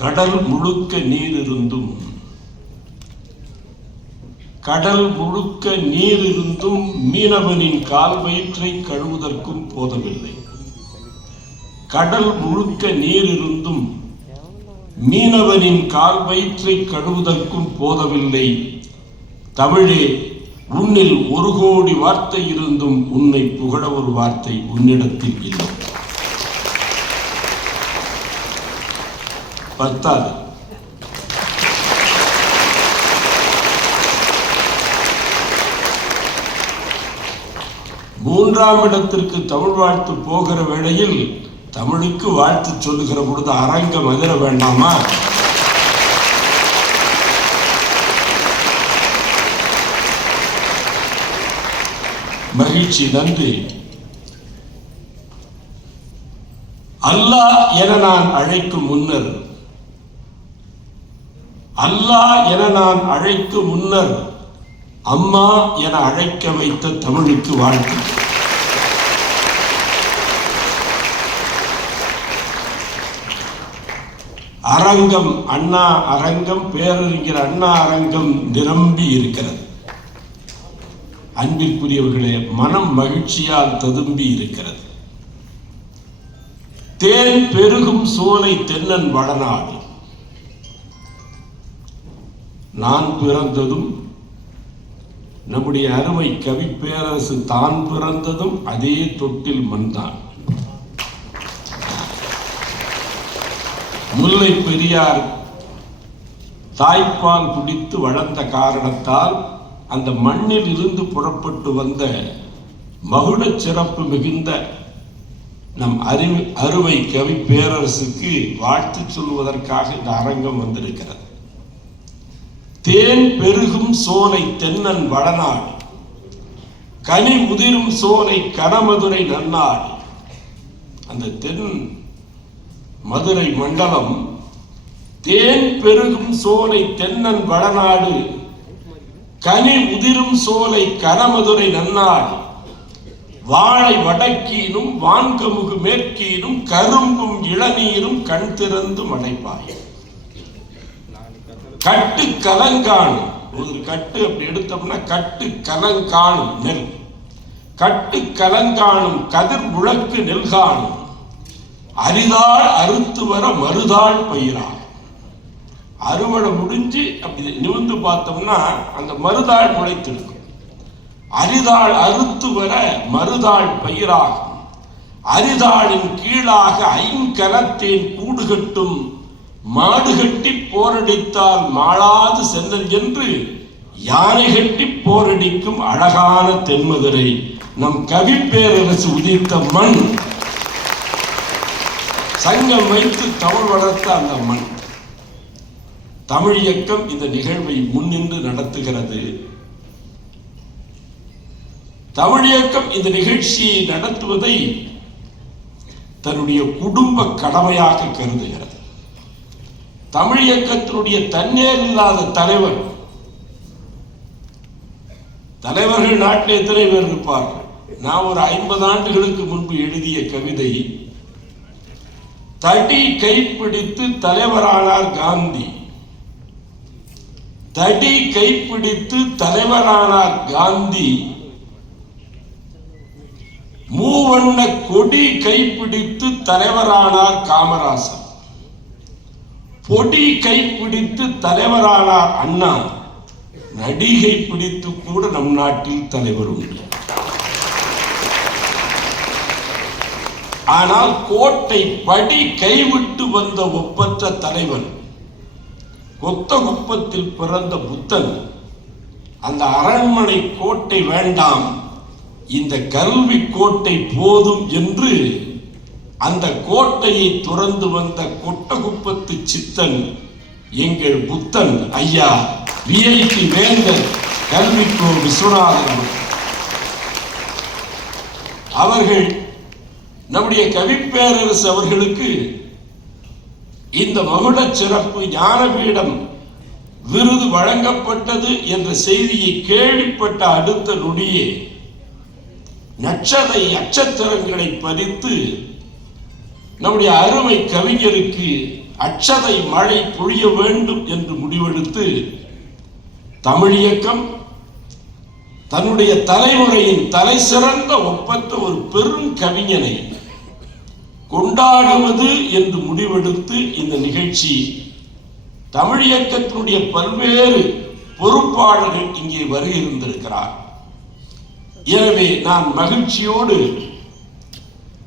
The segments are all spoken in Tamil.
கடல் முழுக்க நீர் இருந்தும் மீனவனின் கால் வயிற்றை கழுவுவதற்கும் போதவில்லை. கடல் முழுக்க நீர் இருந்தும் மீனவனின் கால் வயிற்றை கழுவுவதற்கும் போதவில்லை. தமிழே, உன்னில் 1 கோடி வார்த்தை இருந்தும் உன்னை புகழ ஒரு வார்த்தை உன்னிடத்தில் இல்லை. பத்தாது, மூன்றாம் இடத்திற்கு தமிழ் வாழ்த்து போகிற வேளையில் தமிழுக்கு வாழ்த்து சொல்லுகிற பொழுது அரங்கம் அதிர வேண்டாமா? மகிழ்ச்சி, நன்றி. அல்லாஹ் என நான் அழைக்கும் முன்னர் அம்மா என அழைக்க வைத்த தமிழுக்கு வாழ்த்து. அரங்கம் அண்ணா அரங்கம், பேரறிஞர் அண்ணா அரங்கம் நிரம்பி இருக்கிறது. அன்பிற்குரியவர்களே, மனம் மகிழ்ச்சியால் ததும்பி இருக்கிறது. தேன் பெருகும் சோலை தென்னன் வடநாடு. நான் பிறந்ததும் நம்முடைய அருமை கவி பேரரசு தான் பிறந்ததும் அதே தொட்டில் மண்தான். முல்லை பெரியார் தாய்ப்பால் குடித்து வளர்ந்த காரணத்தால் அந்த மண்ணில் இருந்து புறப்பட்டு வந்த மகுடச் சிறப்பு மிகுந்த நம் அருமை கவி பேரரசுக்கு வாழ்த்து சொல்வதற்காக இந்த அரங்கம் வந்திருக்கிறது. தேன் பெருகும் சோலை தென்னன் வடநாடு, கனி உதிரும் சோலை கனமதுரை நன்னாடு. அந்த தென் மதுரை மண்டலம் தேன் பெருகும் சோலை தென்னன் வடநாடு, கனி உதிரும் சோலை கனமதுரை நன்னாடு. வாழை வடக்கீனும் வான்கமுகு மேற்கீனும் கரும்பும் இளநீரும் கண் திறந்து மடைப்பாய். கட்டு கலங்காணும், ஒரு கட்டு அப்படி எடுத்தோம்னா கட்டு கலங்காணும் நெல், கட்டு கலங்காணும் கதிர் முழக்கு நெல்காணும். அரிதாள் அறுத்து வர மறுதாள் பயிரா. அறுவடை முடிஞ்சு அப்படி நிமிர்ந்து பார்த்தோம்னா அந்த மறுதாள் முளைத்திருக்கும். அரிதாள் அறுத்து வர மறுதாள் பயிராகும். அரிதாளின் கீழாக ஐங்கலத்தேன் கூடு கட்டும். மாடு கட்டி போரடித்தால் மாளாது சென்னல் என்று யானை கட்டி போரடிக்கும் அழகான தென்மதுரை நம் கவி பேரரசு உதித்த மண். சங்கம் வைத்து தமிழ் வளர்த்த அந்த மண். தமிழ் இயக்கம் இந்த நிகழ்வை முன்னின்று நடத்துகிறது. தமிழ் இயக்கம் இந்த நிகழ்ச்சியை நடத்துவதை தன்னுடைய குடும்ப கடமையாக கருதுகிறது. தமிழ் இயக்கத்தினுடைய தன்னேர் இல்லாத தலைவர்கள் நாட்டில் எத்தனை பேர் இருப்பார்கள்? நான் ஒரு 50 ஆண்டுகளுக்கு முன்பு எழுதிய கவிதை, தடி கைப்பிடித்து தலைவரானார் காந்தி. தடி கைப்பிடித்து தலைவரானார் காந்தி, மூவண்ண கொடி கைப்பிடித்து தலைவரானார் காமராசர். பொடி கைப்பிடித்து தலைவரானார் அண்ணா. நடிகை பிடித்து கூட நம் நாட்டில் தலைவர் உண்டு. ஆனால் கோட்டை படி கைவிட்டு வந்த ஒப்பற்ற தலைவர், கொத்தகுப்பத்தில் பிறந்த புத்தன். அந்த அரண்மனை கோட்டை வேண்டாம், இந்த கல்வி கோட்டை போதும் என்று அந்த கோட்டையை துறந்து வந்த கொட்டகுப்பத்து சித்தன் எங்கள் புத்தன் ஐயா விஐடி வேந்தர் கல்விக்கோ விஸ்வநாதன் அவர்கள். நம்முடைய கவிப்பேரரசு அவர்களுக்கு இந்த மகுடச் சிறப்பு ஞானபீடம் விருது வழங்கப்பட்டது என்ற செய்தியை கேள்விப்பட்ட அடுத்த நொடியே நட்சதை அச்சத்திரங்களை பறித்து நம்முடைய அருமை கவிஞருக்கு அட்சதை மழை பொழிய வேண்டும் என்று முடிவெடுத்து தமிழ் இயக்கம் தன்னுடைய தலைமுறையின் தலை சிறந்த ஒப்பற்ற ஒரு பெரும் கவிஞனை கொண்டாடுவது என்று முடிவெடுத்து இந்த நிகழ்ச்சி தமிழ் இயக்கத்தினுடைய பல்வேறு பொறுப்பாளர்கள் இங்கே வருகின்றிருக்கிறார். எனவே நான் மகிழ்ச்சியோடு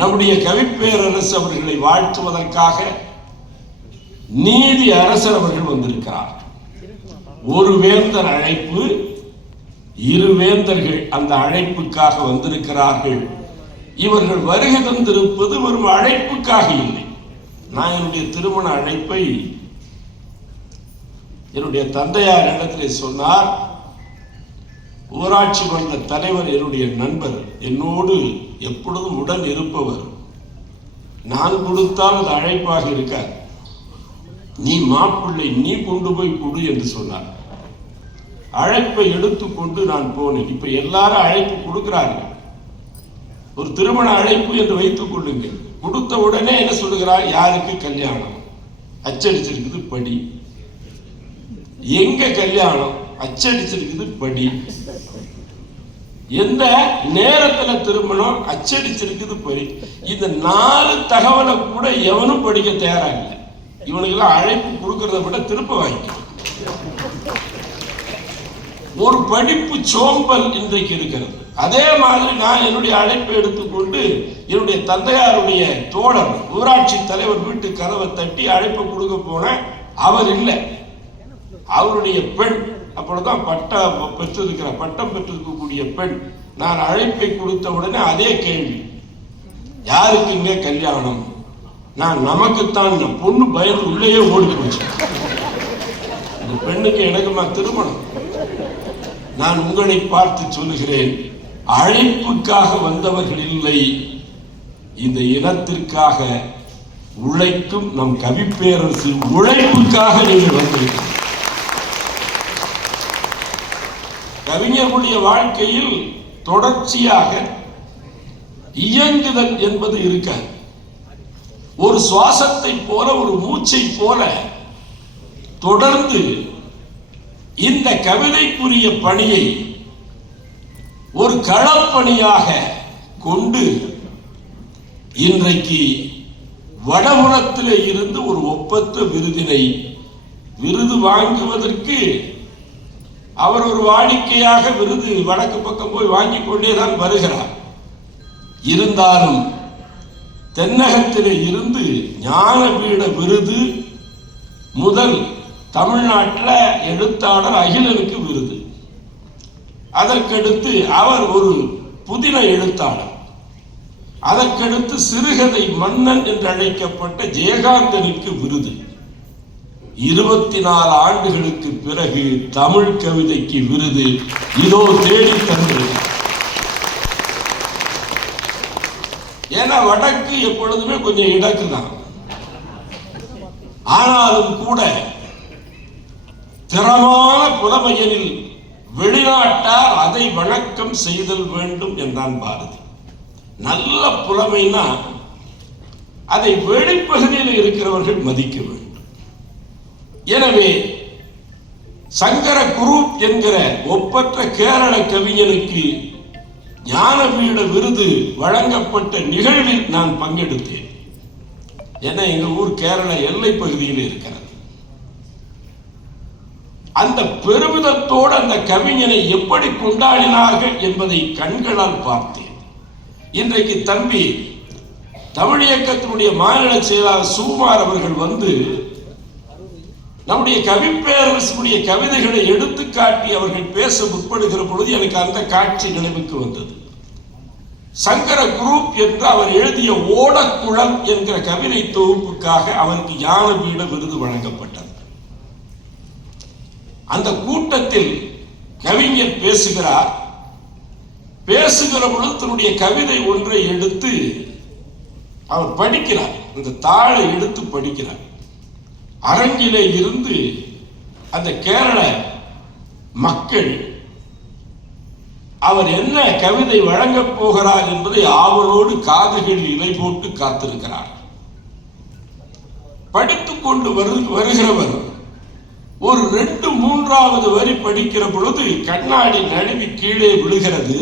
நம்முடைய கவிப்பேரரசு அவர்களை வாழ்த்துவதற்காக நீதி அரசர் அவர்கள் வந்திருக்கிறார். ஒரு வேந்தர் அழைப்பு, இரு வேந்தர்கள் அந்த அழைப்புக்காக வந்திருக்கிறார்கள். இவர்கள் வருகை தந்திருப்பது வெறும் அழைப்புக்காக இல்லை. நான் என்னுடைய திருமண அழைப்பை என்னுடைய தந்தையார் இடத்திலே சொன்னார். ஊராட்சி மன்ற தலைவர் என்னுடைய நண்பர், என்னோடு எப்பொழுதும் உடன் இருப்பவர். நான் கொடுத்தால் அது அழைப்பாக இருக்கார். நீ மாப்பிள்ளை, நீ கொண்டு போய் கொடு என்று சொன்னார். அழைப்பை எடுத்துக்கொண்டு நான் போனேன். இப்ப எல்லாரும் அழைப்பு கொடுக்கிறார்கள். ஒரு திருமண அழைப்பு என்று வைத்துக் கொள்ளுங்கள். கொடுத்த உடனே என்ன சொல்லுகிறார்? யாருக்கு கல்யாணம்? அச்சடிச்சிருக்குது படி. எங்க கல்யாணம்? அச்சடிச்சிருக்குது படி. எந்த நேரத்துல திருமணம்? அச்சடிச்சிருக்குது படி. இந்த 4 தகவலை கூட எவனும் படிக்க தயாரா இல்லை. இவனுக்கெல்லாம் அழைப்பு கொடுக்கறத விட திருப்ப வாங்கிக்க. ஒரு படிப்பு சோம்பல் இன்றைக்கு இருக்கிறது. அதே மாதிரி நான் என்னுடைய அழைப்பை எடுத்துக்கொண்டு என்னுடைய தந்தையாருடைய தோழர் ஊராட்சி தலைவர் வீட்டு கதவை தட்டி அழைப்பை கொடுக்க போன, அவர் இல்லை, அவருடைய பெண், அப்பொழுதுதான் பட்டம் பெற்றிருக்கக்கூடிய பெண். நான் அழைப்பை கொடுத்த உடனே அதே கேள்வி, யாருக்குங்க கல்யாணம்? நான் நமக்குத்தான். பொண்ணு பயந்து உள்ளேயே ஓடி போச்சு. இந்த பெண்ணுக்கு எனக்குமா திருமணம்? நான் உங்களை பார்த்து சொல்லுகிறேன், அழைப்புக்காக வந்தவர்கள் இல்லை, இந்த இனத்திற்காக உழைக்கும் நம் கவிப்பேரரசு உழைப்புக்காக நீங்கள் வந்திருக்கிறீர்கள். கவிஞர்களுடைய வாழ்க்கையில் தொடர்ச்சியாக இயங்குதல் என்பது இருக்காது. ஒரு சுவாசத்தை போல, ஒரு மூச்சை போல தொடர்ந்து இந்த கவிதைக்குரிய பணியை ஒரு களப்பணியாக கொண்டு இன்றைக்கு வடபுலத்திலே இருந்து ஒரு ஒப்பற்ற விருது வாங்குவதற்கு அவர் ஒரு வாடிக்கையாக விருது வடக்கு பக்கம் போய் வாங்கிக் கொண்டேதான் வருகிறார். இருந்தாலும் தென்னகத்திலே இருந்து ஞானபீட விருது முதல் தமிழ்நாட்டில் எழுத்தாளர் அகிலனுக்கு விருது, அதற்கடுத்து அவர் ஒரு புதின எழுத்தாளர், அதற்கடுத்து சிறுகதை மன்னன் என்று அழைக்கப்பட்ட ஜெயகாந்தனுக்கு விருது. 24 ஆண்டுகளுக்கு பிறகு தமிழ் கவிதைக்கு விருது இதோ தேடி தந்தது. ஏன்னா வடக்கு எப்பொழுதுமே கொஞ்சம் இடக்கு தான். ஆனாலும் கூட திறமான புலமையனில் வெளிநாட்டார் அதை வணக்கம் செய்தல் வேண்டும் என்றான் பாரதி. நல்ல புலமைனா அதை வெளிப்பகுதியில் இருக்கிறவர்கள் மதிக்க வேண்டும். எனவே சங்கர குரூப் என்கிற ஒப்பற்ற கேரள கவிஞனுக்கு ஞானபீட விருது வழங்கப்பட்ட நிகழ்வில் நான் பங்கெடுத்தேன். ஏன்னா எங்க ஊர் கேரள எல்லை பகுதியில் இருக்கிறது. அந்த பெருமிதத்தோடு அந்த கவிஞனை எப்படி கொண்டாடினார்கள் என்பதை கண்களால் பார்த்தேன். இன்றைக்கு தம்பி தமிழ் இயக்கத்தினுடைய மாநில செயலாளர் சுகுமார் அவர்கள் வந்து நம்முடைய கவிப்பேரரசுடைய கவிதைகளை எடுத்துக்காட்டி அவர்கள் பேச முற்படுகிற பொழுது எனக்கு அந்த காட்சி நினைவுக்கு வந்தது. சங்கர குரூப் என்று அவர் எழுதிய ஓடக்குழல் என்கிற கவிதை தொகுப்புக்காக அவருக்கு ஞானபீட விருது வழங்கப்பட்டது. அந்த கூட்டத்தில் கவிஞர் பேசுகிற பொழுது தன்னுடைய கவிதை ஒன்றை எடுத்து அவர் படிக்கிறார். அந்த தாளை எடுத்து படிக்கிறார். அரங்கிலே இருந்து அந்த கேரள மக்கள் அவர் என்ன கவிதை வழங்கப் போகிறார் என்பதை ஆவலோடு காதுகளில் இலை போட்டு காத்திருக்கிறார். படித்துக் படித்துக்கொண்டு வருகிறவர் ஒரு 2, 3வது வரி படிக்கிற பொழுது கண்ணாடி நழுவி கீழே விழுகிறது.